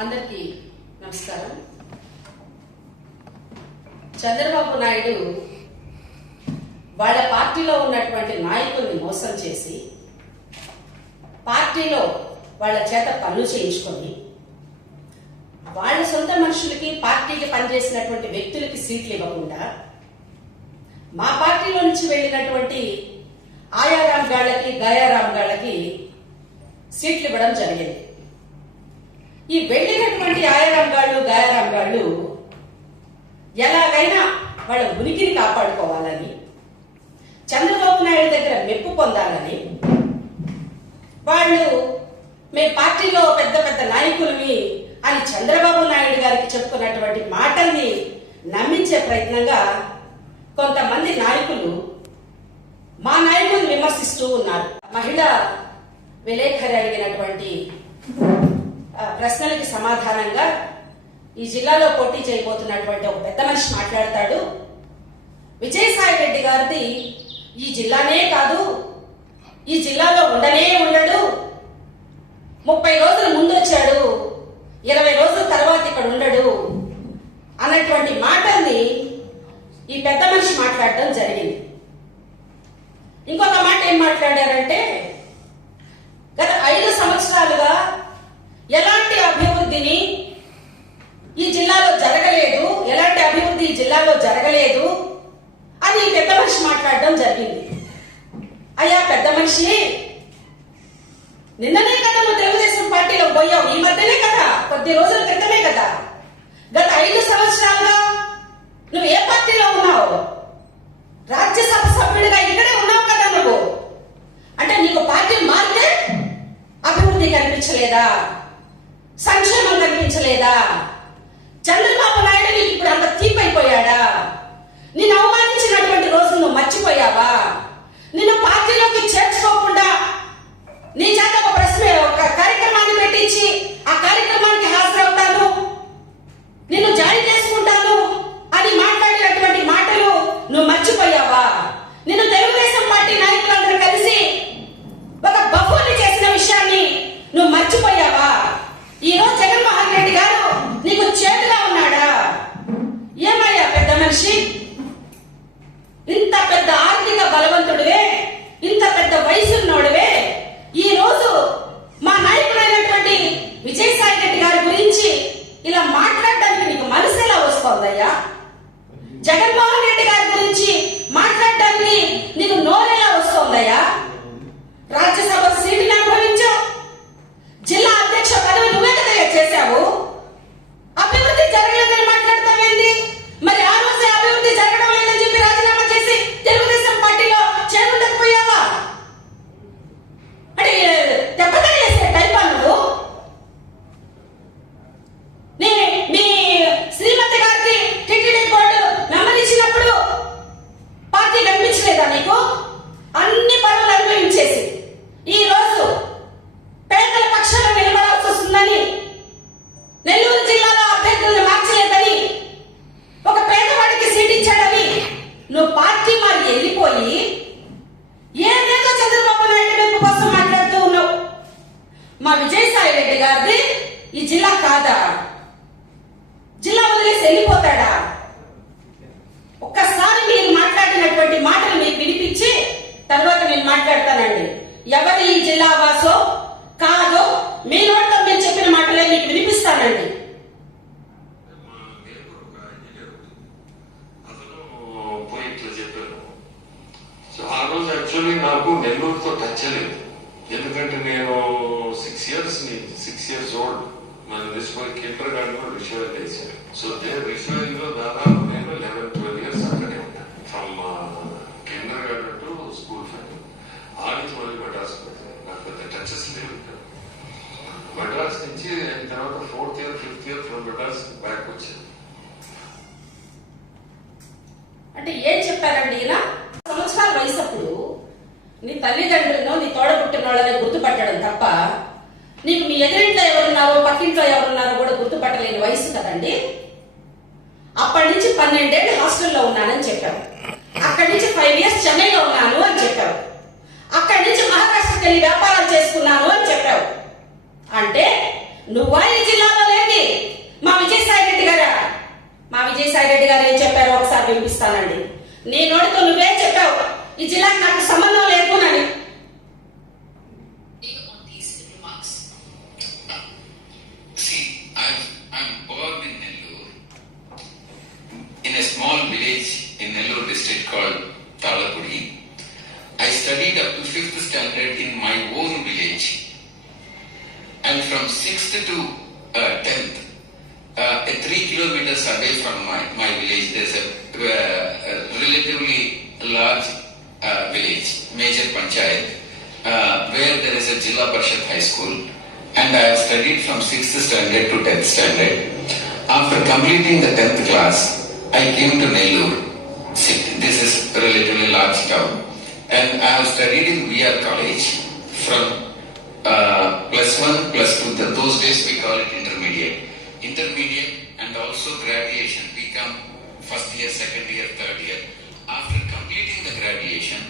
అందరికీ నమస్కారం. చంద్రబాబు నాయుడు వాళ్ళ పార్టీలో ఉన్నటువంటి నాయకుల్ని మోసం చేసి పార్టీలో వాళ్ళ చేత పనులు చేయించుకొని వాళ్ళ సొంత మనుషులకి పార్టీకి పనిచేసినటువంటి వ్యక్తులకి సీట్లు ఇవ్వకుండా మా పార్టీలో నుంచి వెళ్ళినటువంటి ఆయారాం గాళ్ళకి గయారాం గాళ్ళకి సీట్లు ఇవ్వడం జరిగింది. ఈ వెళ్ళినటువంటి ఆయారాం గాళ్ళు గయారాం గాళ్ళు ఎలాగైనా వాళ్ళ ఉనికిని కాపాడుకోవాలని, చంద్రబాబు నాయుడు దగ్గర మెప్పు పొందాలని వాళ్ళు మేము పార్టీలో పెద్ద పెద్ద నాయకులమి అని చంద్రబాబు నాయుడు గారికి చెప్పుకున్నటువంటి మాటల్ని నమ్మించే ప్రయత్నంగా కొంతమంది నాయకులు మా నాయకులు విమర్శిస్తూ ఉన్నారు. మహిళా విలేకరి అడిగినటువంటి ప్రశ్నలకి సమాధానంగా ఈ జిల్లాలో పోటీ చేయబోతున్నటువంటి ఒక పెద్ద మనిషి మాట్లాడతాడు. విజయసాయి రెడ్డి గారిది ఈ జిల్లానే కాదు, ఈ జిల్లాలో ఉండడు, 30 రోజుల ముందు వచ్చాడు, 20 రోజుల తర్వాత ఇక్కడ ఉండడు అన్నటువంటి మాటల్ని ఈ పెద్ద మనిషి మాట్లాడటం జరిగింది. ఇంకొక మాట ఏం మాట్లాడారంటే, గత 5 సంవత్సరాలుగా ఎలాంటి అభివృద్ధిని ఈ జిల్లాలో జరగలేదు, ఎలాంటి అభివృద్ధి ఈ జిల్లాలో జరగలేదు అని పెద్ద మనిషి మాట్లాడడం జరిగింది. అయ్యా పెద్ద మనిషి, నిన్ననే కదా నువ్వు తెలుగుదేశం పార్టీలో పోయావు, ఈ మధ్యనే కదా, కొద్ది రోజుల క్రితమే కదా. గత 5 సంవత్సరాలుగా నువ్వు ఏ పార్టీలో ఉన్నావు? రాజ్యసభ సభ్యుడిగా ఇక్కడే ఉన్నావు కదా నువ్వు. అంటే నీకు పార్టీ మారితే అభివృద్ధి కనిపించలేదా? సంక్షేమం కనిపించలేదా? చంద్రబాబు నాయుడు నీకు ఇప్పుడు అంత తీపైపోయాడా? నిన్ను అవమానించినటువంటి రోజు నువ్వు మర్చిపోయావా? నిన్ను పార్టీలోకి చేర్చుకోకుండా నీ చేత ఒక కార్యక్రమాన్ని పెట్టించి ఆ కార్యక్రమానికి హాజరవుతాను, నిన్ను జాయిన్ చేసుకుంటాను అని మాట్లాడినటువంటి మాటలు నువ్వు మర్చిపోయావా? నిన్ను తెలుగుదేశం పార్టీ నాయకులందరూ కలిసి ఒక బఫూని చేసిన విషయాన్ని నువ్వు మర్చిపోయావా? ఈ రోజు జగన్మోహన్ రెడ్డి గారు నీకు చేతుగా ఉన్నాడా? ఏమయ్యా పెద్ద మనిషి, ఇంత పెద్ద ఆర్థిక బలవంతుడివే, ఇంత పెద్ద వయసున్నోడివే, ఈ రోజు మా నాయకుడైనటువంటి విజయసాయి రెడ్డి గారి గురించి ఇలా మాట్లాడడానికి నీకు మనసు ఎలా వస్తోందయ్యా? జగన్మోహన్ రెడ్డి గారి గురించి మాట్లాడడానికి నీకు నోరెలా వస్తోందయ్యా? రాజ్యసభ సీటుని అనుభవించావు, జిల్లా అధ్యక్ష పదవి నువ్వే కదా చేశావు, అభివృద్ధి జరగలేదని మాట్లాడతావేంది? మరి ఆ రోజే అభివృద్ధి జరగడం లేదని చెప్పి రాజీనామా చేసి తెలుగుదేశం పార్టీలో చేరుండకపోయావా? అంటే దెబ్బతలు చేసే టైపా నువ్వు? మీ శ్రీమతి గారికి టిటిడి బోర్డు మెంబర్ ఇచ్చినప్పుడు పార్టీ కనిపించలేదా నీకు? అన్ని పనులు అనుభవించేసి ఈ రోజు పేదల పక్షాన నిలబడాల్సి వస్తుందని, నెల్లూరు జిల్లాలో అభ్యర్థులను మార్చలేదని, ఒక పేదవాడికి సీట్ ఇచ్చాడని నువ్వు పార్టీ మారి వెళ్ళిపోయి ఏదేదో చంద్రబాబు నాయుడు వైపు కోసం మాట్లాడుతూ ఉన్నావు. మా విజయసాయి రెడ్డి గారిది ఈ జిల్లా కాదా? జిల్లా వదిలేసి వెళ్ళిపోతాడా? ఒక్కసారి మీరు మాట్లాడినటువంటి మాటలు మీకు వినిపించి తర్వాత నేను మాట్లాడతానండి. ఎవరు ఈ జిల్లా వాసో కాదో మీ నోట్లో మీరు చెప్పిన మాటలే మీకు వినిపిస్తానండి. ఆ రోజు యాక్చువల్లీ నాకు నెల్లూరుతో టచ్ లేదు, ఎందుకంటే నేను 6 years ఓల్డ్. మన కిండర్ గార్డెన్ కూడా రిషువల్ వేసాను. సో రిషువల్ లో దాదాపు నేను 11-12 years అక్కడే ఉంటాను. From Kinder garden to school friend. ఆ నుంచి మళ్ళీ మద్రాస్ నాకు పెద్ద టచెస్ లేవు. మద్రాస్ నుంచి తర్వాత 4th year 5th year from Madras back వచ్చాను. అంటే ఏం చెప్పారండి ఈయన? సంవత్సరాల వయసప్పుడు నీ తల్లిదండ్రులను నీ తోడబుట్టిన వాళ్ళని గుర్తుపట్టడం తప్ప నీకు మీ ఎదురింట్లో ఎవరున్నారో పక్కింట్లో ఎవరున్నారో కూడా గుర్తుపట్టలేని వయసు కదండి. అప్పటి నుంచి 12 ఏళ్ళు హాస్టల్లో ఉన్నానని చెప్పావు. అక్కడి నుంచి 5 years చెన్నైలో ఉన్నాను అని చెప్పావు. అక్కడి నుంచి మహారాష్ట్రకి వెళ్ళి వ్యాపారాలు చేసుకున్నాను అని చెప్పావు. అంటే నువ్వా ఈ జిల్లాలో లేని రెడ్డి గారు ఏం చెప్పారో ఒకసారి వినిపిస్తానండి. నీ నోటితో నువ్వే చెప్పావు ఈ జిల్లాకి నాకు సంబంధం లేకునని. In a small village in Nellore district called Talapudi. I studied up to 5th standard in my own village, and from 6th to 10th, 3 kilometers away from my village, there's a relatively large village, major panchayat, where there is a Jilla Parishad High School, and I have studied from 6th standard to 10th standard. After completing the 10th class, I came to Nellore. This is a relatively large town, and I have studied in VR College from +1, +2. Those days we call it intermediate, and also graduation. We come first year, second year, third year. After completing the graduation,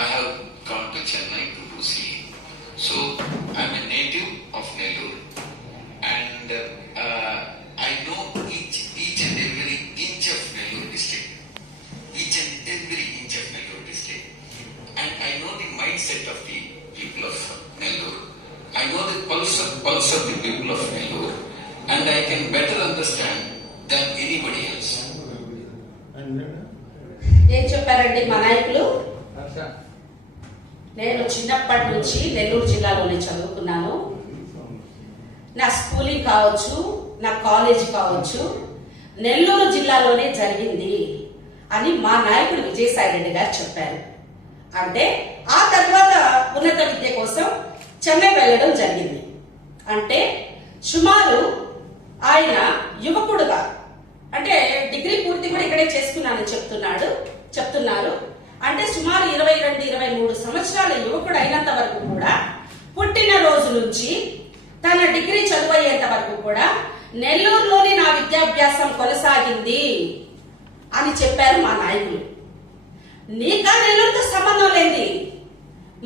I have gone to Chennai to do CA. So I am a native of Nellore, and I know each and every inch of Nellore district, and I know the mindset of the people of Nellore. I know the pulse of the people of Nellore, and I can better understand than anybody else. ఏం చెప్పారండి మా నాయకులు? నేను చిన్నప్పటి నుంచి నెల్లూరు జిల్లాలోనే చదువుకున్నాను. నా స్కూలింగ్ కావచ్చు, నా కాలేజ్ కావచ్చు, నెల్లూరు జిల్లాలోనే జరిగింది అని మా నాయకుడు విజయసాయి రెడ్డి గారు చెప్పారు. అంటే ఆ తర్వాత ఉన్నత విద్య కోసం చెన్నై వెళ్ళడం జరిగింది. అంటే సుమారు ఆయన యువకుడుగా, అంటే డిగ్రీ పూర్తి కూడా ఇక్కడే చేసుకున్నానని చెప్తున్నారు. అంటే సుమారు 22-23 సంవత్సరాల యువకుడు అయినంత వరకు కూడా, పుట్టిన రోజు నుంచి తన డిగ్రీ చదువయ్యేంత వరకు కూడా నెల్లూరులోని నా విద్యాభ్యాసం కొనసాగింది అని చెప్పారు మా నాయకులు. నీకా నెల్లూరుతో సంబంధం లేని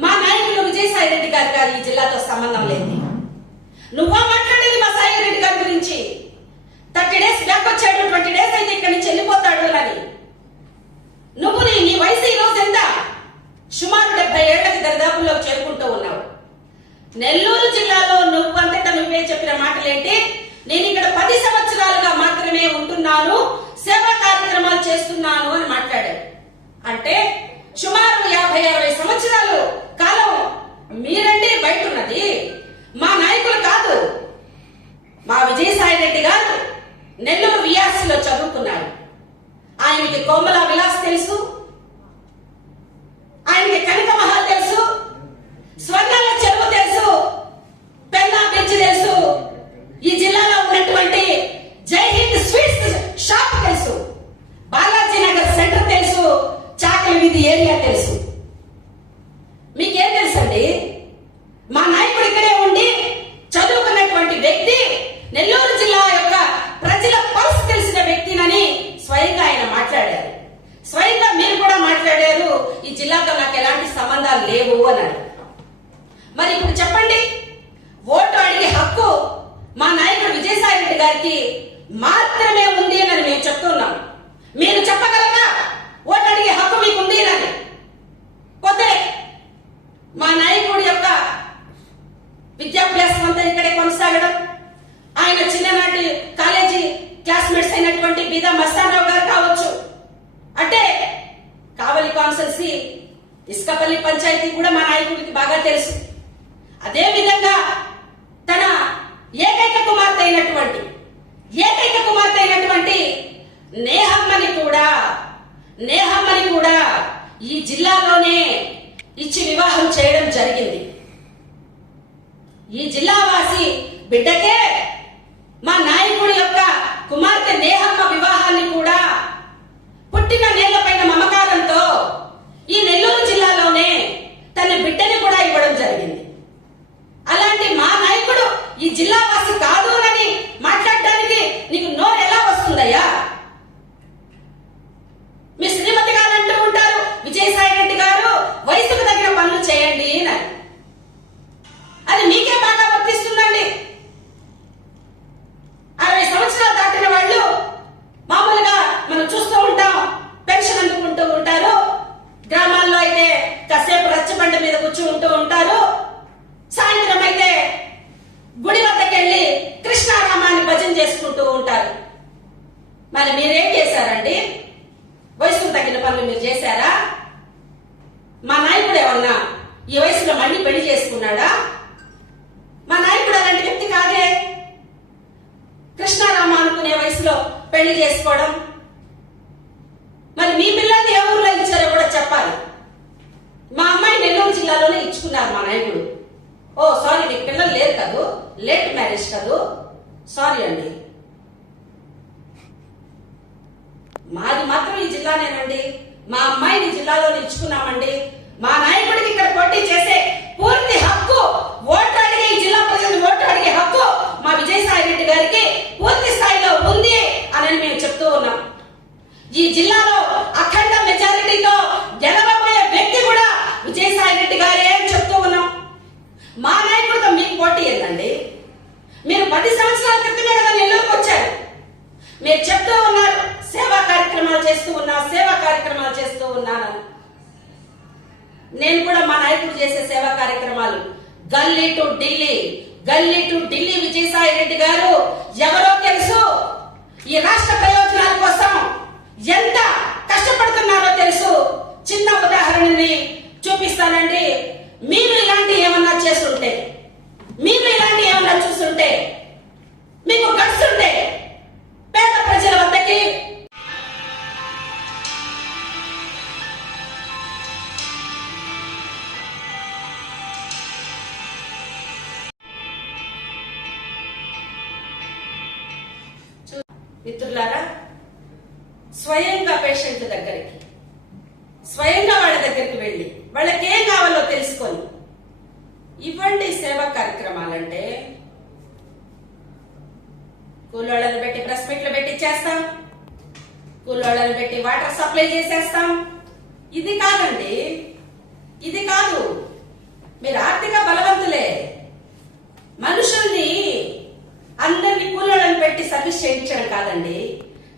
మా నాయకులు విజయసాయి రెడ్డి గారు గారు ఈ జిల్లాతో సంబంధం లేని. నువ్వా మాట్లాడేది మా సాయి రెడ్డి గారి గురించి? 30 days బ్యాక్ వచ్చాడు, 20 days అయితే ఇక్కడి నుంచి వెళ్ళిపోతాడు అని. నువ్వు నీ వయసు ఈ రోజు ఎంత? సుమారు 70 ఏళ్లకి దరిదాపుల్లో చేరుకుంటూ ఉన్నావు. నెల్లూరు జిల్లాలో నువ్వు అంతటా నువ్వే చెప్పిన మాటలేంటి? నేను ఇక్కడ 10 సంవత్సరాలుగా మాత్రమే ఉంటున్నాను, సేవా కార్యక్రమాలు చేస్తున్నాను అని మాట్లాడాడు. అంటే సుమారు 50-60 సంవత్సరాలు కాలం మీరంటే బయట ఉన్నది, మా నాయకులు కాదు. మా విజయసాయి రెడ్డి గారు నెల్లూరు విఆర్సీలో చదువుకున్నారు. ఆయనకి కోమల విలాస్ తెలుసు, ఆయనకి కనక మహల్ తెలుసు, స్వర్ణాల చెరువు తెలుసు, పెన్నా బీచ్ తెలుసు, ఈ జిల్లాలో ఉన్నటువంటి జై హింద్ స్వీట్స్ షాప్ తెలుసు, బాలాజీ నగర్ సెంటర్ తెలుసు, చాకలి వీధి ఏరియా తెలుసు. మీకేం తెలుసండి? మా నాయకుడు ఇక్కడే ఉండి చదువుకున్నటువంటి వ్యక్తి, నెల్లూరు జిల్లా యొక్క ప్రజల పల్స్ తెలిసిన వ్యక్తినని స్వయంగా ఆయన మాట్లాడారు. స్వయంగా మీరు కూడా మాట్లాడారు, ఈ జిల్లాతో నాకు ఎలాంటి సంబంధాలు లేవు అన్నారు. మరి ఇప్పుడు చెప్పండి, ఓటు అడిగే హక్కు మా నాయకుడు విజయసాయి రెడ్డి గారికి మాత్రమే ఉంది అని మేము చెప్తున్నాం. మీరు చెప్పగలరా ఓటు అడిగే హక్కు మీకు ఉంది అని? పోతే మా నాయకుడి యొక్క విద్యాభ్యాసం అంతా ఇక్కడే కొనసాగడం, ఆయన చిన్ననాటి కాలేజీ క్లాస్మేట్స్ అయినటువంటి బీదా మస్తానరావు గారు కావచ్చు, అంటే కావలి కాన్సెన్సీ ఇసుకపల్లి పంచాయతీ కూడా మా నాయకుడికి బాగా తెలుసు. అదే విధంగా తన ఏకైక కుమార్తె అయినటువంటి నేహమ్మని కూడా ఈ జిల్లాలోనే ఇచ్చి వివాహం చేయడం జరిగింది. ఈ జిల్లావాసి బిడ్డకే మా నాయకుడి యొక్క కుమార్తె నేహమ్మ వివాహాన్ని కూడా పుట్టిన నేలపైన మమకారంతో ఈ నెల్లూరు జిల్లాలోనే తన బిడ్డని కూడా ఇవ్వడం జరిగింది. అలాంటి మా నాయకుడు ఈ జిల్లావాసి కాదు అని మాట్లాడడానికి నీకు నోరు ఎలా వస్తుందయ్యా? మీ శ్రీమతి గారు అంటూ ఉంటారు, విజయసాయి రెడ్డి గారు వయసుకు తగిన పనులు చేయండి అని. అది మీకే బాగా వర్తిస్తుందండి. మరి మీరేం చేశారండి? వయసుకు తగిన పనులు మీరు చేశారా? మా నాయకుడు ఏమన్నా ఈ వయసులో మళ్ళీ పెళ్లి చేసుకున్నాడా? మా నాయకుడు అలాంటి వ్యక్తి కాదే. కృష్ణారామ అనుకునే వయసులో పెళ్లి చేసుకోవడం. మరి మీ పిల్లల్ని ఏ ఊర్లో ఇచ్చారో కూడా చెప్పాలి. మా అమ్మాయి నెల్లూరు జిల్లాలోనే ఇచ్చుకున్నారు మా నాయకుడు. ఓ సారీ, మీకు పిల్లలు లేరు కదూ, లేట్ మ్యారేజ్ కదూ, సారీ అండి. మాది మాత్రం ఈ జిల్లానేనండి. మా అమ్మాయిని జిల్లాలోనే ఇచ్చుకున్నామండి. మా నాయకుడికి ఇక్కడ పోటీ చేసే పూర్తి హక్కు, ఓటు అడిగే ఈ జిల్లా ప్రజలు ఓటు అడిగే హక్కు మా విజయసాయి రెడ్డి గారికి పూర్తి స్థాయిలో ఉంది అని మేము చెప్తూ ఉన్నాం. ఈ జిల్లాలో అఖండ మెజారిటీతో గెలవబోయే వ్యక్తి కూడా విజయసాయి రెడ్డి గారే అని చెప్తూ ఉన్నాం. మా నాయకుడితో మీకు పోటీ ఏందండి? మీరు 10 సంవత్సరాల క్రితమే కదా నెల్లూరుకు వచ్చారు. మీరు చెప్తూ ఉన్నారు సేవా కార్యక్రమాలు చేస్తూ ఉన్నాను. నేను కూడా మా నాయకుడు చేసే సేవా కార్యక్రమాలు గల్లీ టు ఢిల్లీ విజయసాయి రెడ్డి గారు ఎవరో తెలుసు. ఈ రాష్ట్ర ప్రయోజనాల కోసం ఎంత కష్టపడుతున్నారో తెలుసు. చిన్న ఉదాహరణని చూపిస్తానండి. మీరు ఇలాంటి ఏమన్నా చేస్తుంటే, మీరు ఇలాంటి ఏమన్నా చూస్తుంటే, మీకు గడుస్తుంటే పేద ప్రజల వద్దకి మిత్రులారా, స్వయంగా పేషెంట్ల దగ్గరికి, స్వయంగా వాళ్ళ దగ్గరికి వెళ్ళి వాళ్ళకి ఏం కావాలో తెలుసుకొని ఇవ్వండి సేవా కార్యక్రమాలంటే. కూలోళ్ళని పెట్టి ప్రెస్ మీట్లు పెట్టి చేస్తాం, కూలోళ్ళని పెట్టి వాటర్ సప్లై చేసేస్తాం. ఇది కాదండి, ఇది కాదు. మీరు ఆర్థిక బలవంతులే. మనుషుల్ని అందరినీ కూలోళ్ళని పెట్టి సర్వీస్ చేయించడం కాదండి.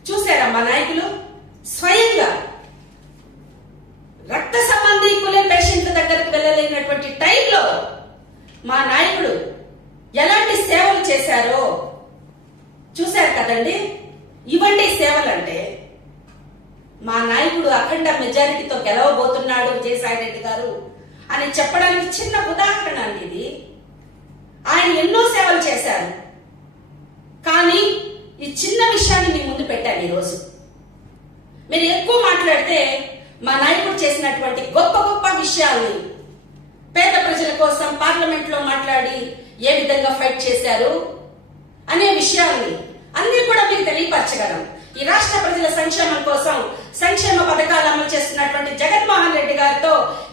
చూసారా మా నాయకులు స్వయంగా రక్త సంబంధీకులే పేషెంట్ల దగ్గరకు వెళ్ళలేనటువంటి టైంలో మా నాయకుడు ఎలాంటి సేవలు చేశారో చూశారు కదండి. ఇవ్వండి సేవలంటే మా నాయకుడు అఖండ మెజారిటీతో గెలవబోతున్నాడు విజయసాయి రెడ్డి గారు అని చెప్పడానికి చిన్న ఉదాహరణ అండి ఇది. ఆయన ఎన్నో సేవలు చేశారు. కానీ ఈ చిన్న విషయాన్ని మీ ముందు పెట్టాను ఈరోజు. మీరు ఎక్కువ మాట్లాడితే మా నాయకుడు చేసినటువంటి గొప్ప గొప్ప విషయాల్ని, పేద ప్రజల కోసం పార్లమెంట్ లో మాట్లాడి ఏ విధంగా ఫైట్ చేశారు అనే విషయాల్ని అన్ని కూడా మీకు తెలియపరచగలం. ఈ రాష్ట్ర ప్రజల సంక్షేమం కోసం సంక్షేమ పథకాలు అమలు చేస్తున్నటువంటి జగన్మోహన్ రెడ్డి గారితో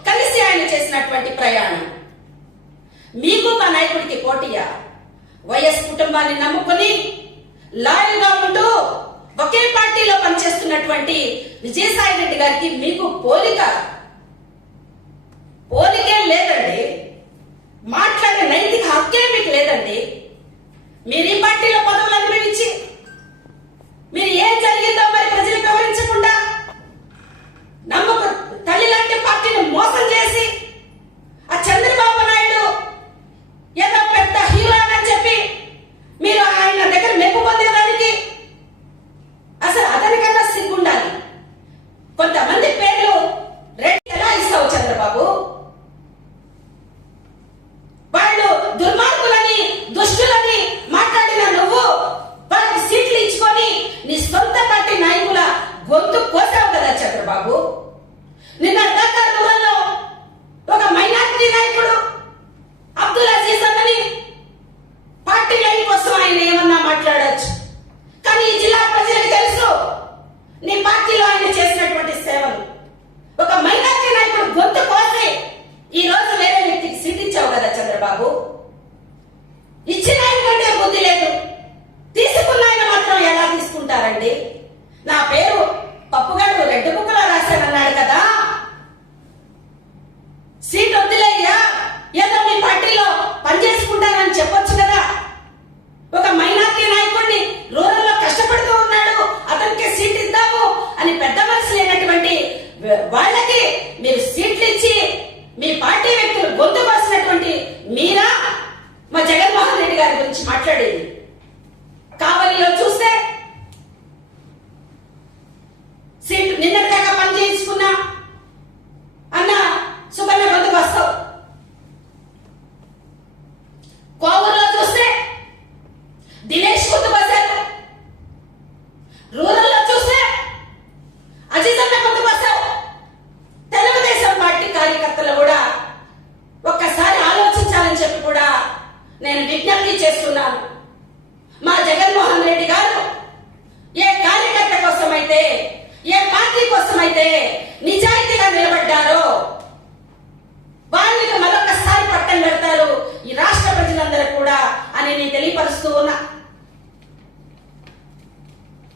కలిసి ఆయన చేసినటువంటి ప్రయాణం. మీకు మా నాయకుడికి పోటీయా? వైఎస్ కుటుంబాన్ని నమ్ముకుని లాయల్ గా ఉంటూ ఒకే పార్టీలో పనిచేస్తున్నటువంటి విజయసాయి రెడ్డి గారికి మీకు పోలికే లేదండి. మాట్లాడే నైతిక హక్కే మీకు లేదండి. మీరు ఈ పార్టీలో పదవులు అనుభవించి మీరు ఏం జరిగిందో మరి ప్రజలకు వివరించకుండా నమ్మక తల్లి లాంటి పార్టీని మోసం చేసి ఆ చంద్రబాబు నాయుడు ఏదో పెద్ద హీరో అని చెప్పి మీరు ఆయన దగ్గర మెప్పు పొందేదానికి అసలు అతనికన్నా సిగ్గుండాలి. కొంతమంది పేర్లు రెడ్డి ఎలా ఇస్తావు చంద్రబాబు? వాళ్ళు దుర్మార్గులని దుష్టులని మాట్లాడిన నువ్వు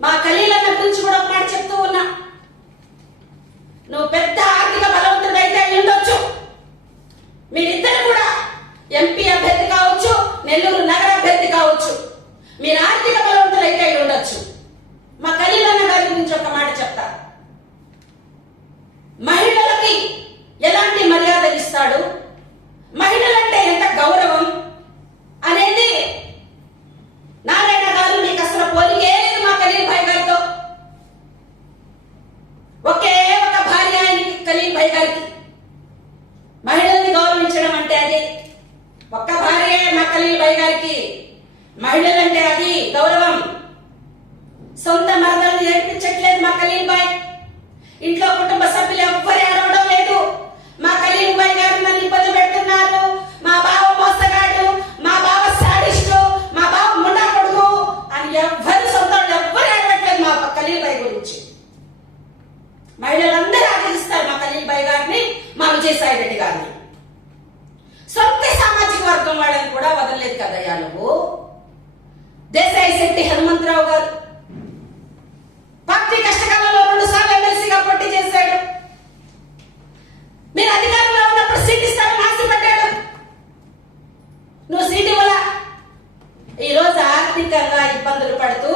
మా ఖలీలన్న గురించి కూడా ఒక మాట చెప్తూ ఉన్నా. నువ్వు పెద్ద ఆర్థిక బలవంతుడైతే అయి ఉండొచ్చు, మీరిద్దరు కూడా ఎంపీ అభ్యర్థి కావచ్చు, నెల్లూరు నగర అభ్యర్థి కావచ్చు, మీరు ఆర్థిక బలవంతులైతే అయి ఉండొచ్చు. మా ఖలీలన్న గారి గురించి ఒక మాట చెప్తా. మహిళలకి ఎలాంటి మర్యాద ఇస్తాడు, మహిళలంటే ఎంత గౌరవం అనేది నారాయణ గారు మీకు అసలు పోలికే లేదు మా ఖలీల్ భాయ్ గారితో. ఒకే ఒక భార్య ఆయనకి, ఖలీల్ భాయ్ గారికి. మహిళల్ని గౌరవించడం అంటే అది. ఒక్క భార్య మా ఖలీల్ భాయ్ గారికి. మహిళలంటే అది గౌరవం. సొంత మరదల్ని ఏర్పించట్లేదు మా ఖలీల్ భాయ్. ఇంట్లో కుటుంబ సభ్యులు ఎవ్వరు ఏడవడం లేదు. మా ఖలీల్ భాయ్ గారు నన్ను ఇబ్బంది పెడుతున్నారు, మా బావ మోసగాడు, మా బావ సాడిస్టు, మా బావ ముండా కొడుకు అని ఎవ్వరు సొంత ఎవ్వరు ఏడవట్లేదు మా ఖలీల్ భాయ్ గురించి. మహిళలందరూ ఆదరిస్తారు మా ఖలీల్ భాయ్ గారిని, మా విజయసాయి రెడ్డి గారిని. సొంత సామాజిక వర్గం వాళ్ళని కూడా వదలలేదు కదయ్యా నువ్వు. దేశాయి శెట్టి హనుమంతరావు గారు పార్టీ కష్టకాలంలో 2 సార్లు ఎమ్మెల్సీగా పోటీ చేశాడు. మీరు అధికారంలో ఉన్నప్పుడు సీట్ ఇస్తారని ఆశపడ్డాడు. నువ్వు సీట్ ఇవ్వలా. ఈ రోజు ఆర్థికంగా ఇబ్బందులు పడుతూ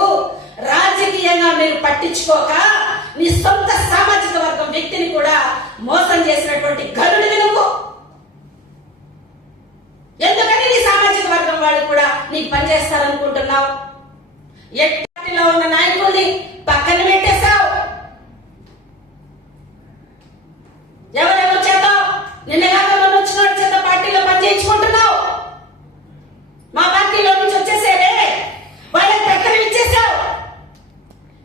రాజకీయంగా మీరు పట్టించుకోక నీ సొంత సామాజిక వర్గం వ్యక్తిని కూడా మోసం చేసినటువంటి గనుడివి నువ్వు. ఎందుకని నీ సామాజిక వర్గం వాళ్ళు కూడా నీకు పనిచేస్తారనుకుంటున్నావు? పార్టీలో ఉన్న నాయకుల్ని పక్కన పెట్టేశావు. ఎవరెవరి చేత నిన్నగాక వచ్చిన చేత పార్టీలో పనిచేయించుకుంటున్నావు. మా పార్టీలో నుంచి వచ్చేసేదే వాళ్ళని పక్కన ఇచ్చేసావు.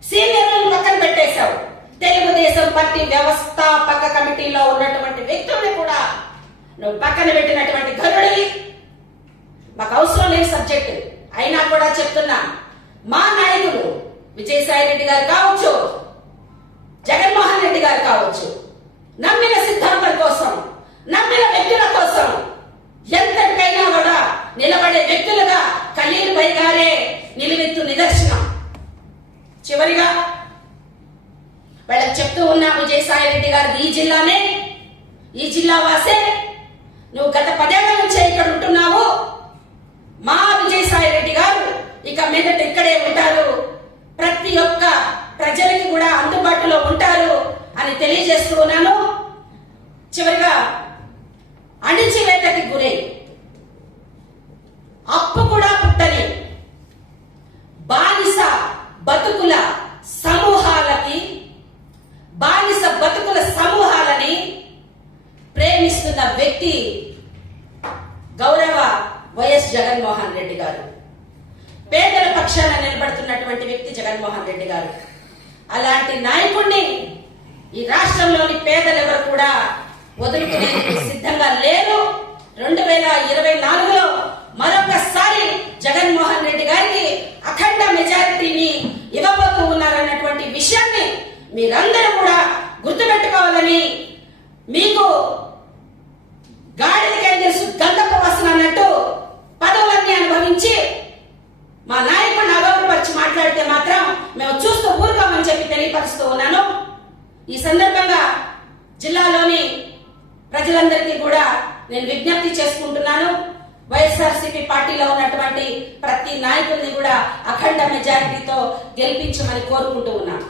సీనియర్లను పక్కన పెట్టేశావు. తెలుగుదేశం పార్టీ వ్యవస్థాపక కమిటీలో ఉన్నటువంటి వ్యక్తుల్ని కూడా నువ్వు పక్కన పెట్టినటువంటి గరుడివి. మాకు అవసరం లేని సబ్జెక్టు అయినా కూడా చెప్తున్నా, మా నాయకులు విజయసాయి రెడ్డి గారు కావచ్చు, జగన్మోహన్ రెడ్డి గారు కావచ్చు, నమ్మిన సిద్ధాంతం కోసం, నమ్మిన వ్యక్తుల కోసం ఎంతటికైనా కూడా నిలబడే వ్యక్తులుగా ఖలీల్ భాయ్ గారే నిలువెత్తు నిదర్శనం. చివరిగా వాళ్ళకి చెప్తూ ఉన్నా, విజయసాయి రెడ్డి గారు ఈ జిల్లానే, ఈ జిల్లా వాసే. నువ్వు గత 10 ఏళ్ల నుంచే ఇక్కడ ఉంటున్నావు. మా విజయసాయి రెడ్డి గారు ఇక మీదట ఇక్కడే ఉంటారు, ప్రతి ఒక్క ప్రజలకి కూడా అందుబాటులో ఉంటారు అని తెలియజేస్తూ ఉన్నాను. చివరిగా అణిచివేతకి గురై అప్పు కూడా పుట్టని బానిస బతుకుల సమూహాలని ప్రేమిస్తున్న వ్యక్తి గౌరవ వైఎస్ జగన్మోహన్ రెడ్డి గారు. పేదల పక్షాన నిలబడుతున్నటువంటి వ్యక్తి జగన్మోహన్ రెడ్డి గారు. అలాంటి నాయకుడిని ఈ రాష్ట్రంలోని పేదలెవరు కూడా వదులుకునేందుకు సిద్ధంగా లేరు. 2024లో మరొకసారి జగన్మోహన్ రెడ్డి గారికి అఖండ మెజారిటీని ఇవ్వబోతూ ఉన్నారన్నటువంటి విషయాన్ని మీరందరూ కూడా గుర్తుపెట్టుకోవాలని, మీకు గాడిదకేం తెలుసు గంధపు వాసన అన్నట్టు పదవులన్నీ అనుభవించి మా నాయకుడిని అగౌరవపరిచి మాట్లాడితే మాత్రం మేము చూస్తూ ఊరుకోమని చెప్పి తెలియపరుస్తూ ఉన్నాను. ఈ సందర్భంగా జిల్లాలోని ప్రజలందరికీ కూడా నేను విజ్ఞప్తి చేసుకుంటున్నాను. వైఎస్ఆర్సీపీ పార్టీలో ఉన్నటువంటి ప్రతి నాయకుల్ని కూడా అఖండ మెజారిటీతో గెలిపించమని కోరుకుంటూ ఉన్నాను.